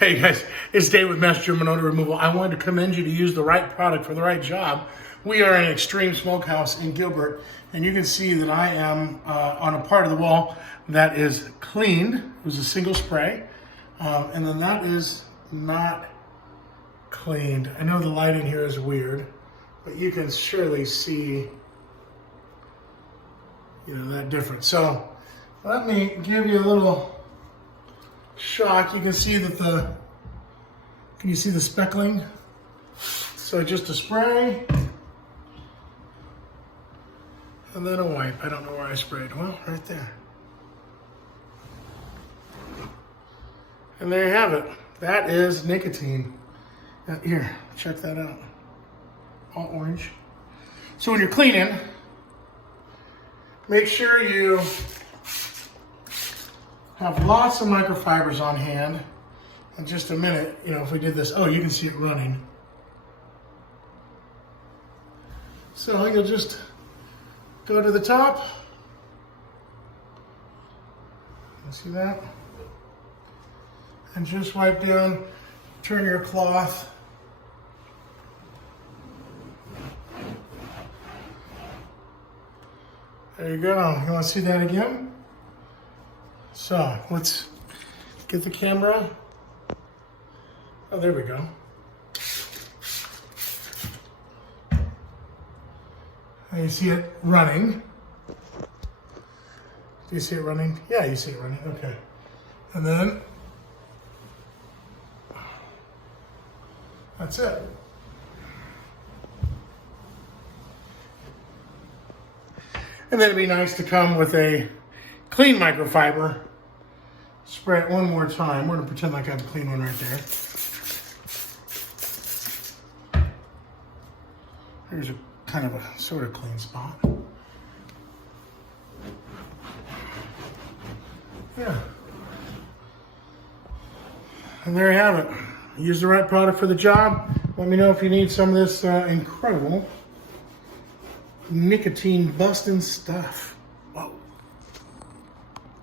Hey guys, it's Dave with Mass German Odor Removal. I wanted to commend you to use the right product for the right job. We are an extreme smokehouse in Gilbert, and you can see that I am on a part of the wall that is cleaned. It was a single spray, and then that is not cleaned. I know the lighting here is weird, but you can surely see, that difference. So let me give you a little shock. You can see that can you see the speckling? So just a spray and then a wipe. I don't know where I sprayed. Well, right there. And there you have it. That is nicotine. Here, check that out. All orange. So when you're cleaning, make sure you have lots of microfibers on hand. In just a minute, if we did this, you can see it running. So you'll just go to the top. You see that? And just wipe down, turn your cloth. There you go. You want to see that again? So let's get the camera. Oh, there we go. And you see it running. Do you see it running? Yeah, you see it running. Okay. And then that's it. And then it'd be nice to come with a clean microfiber. Spray it one more time. We're gonna pretend like I have a clean one right there. Here's a kind of a sort of clean spot. Yeah. And there you have it. Use the right product for the job. Let me know if you need some of this incredible nicotine busting stuff.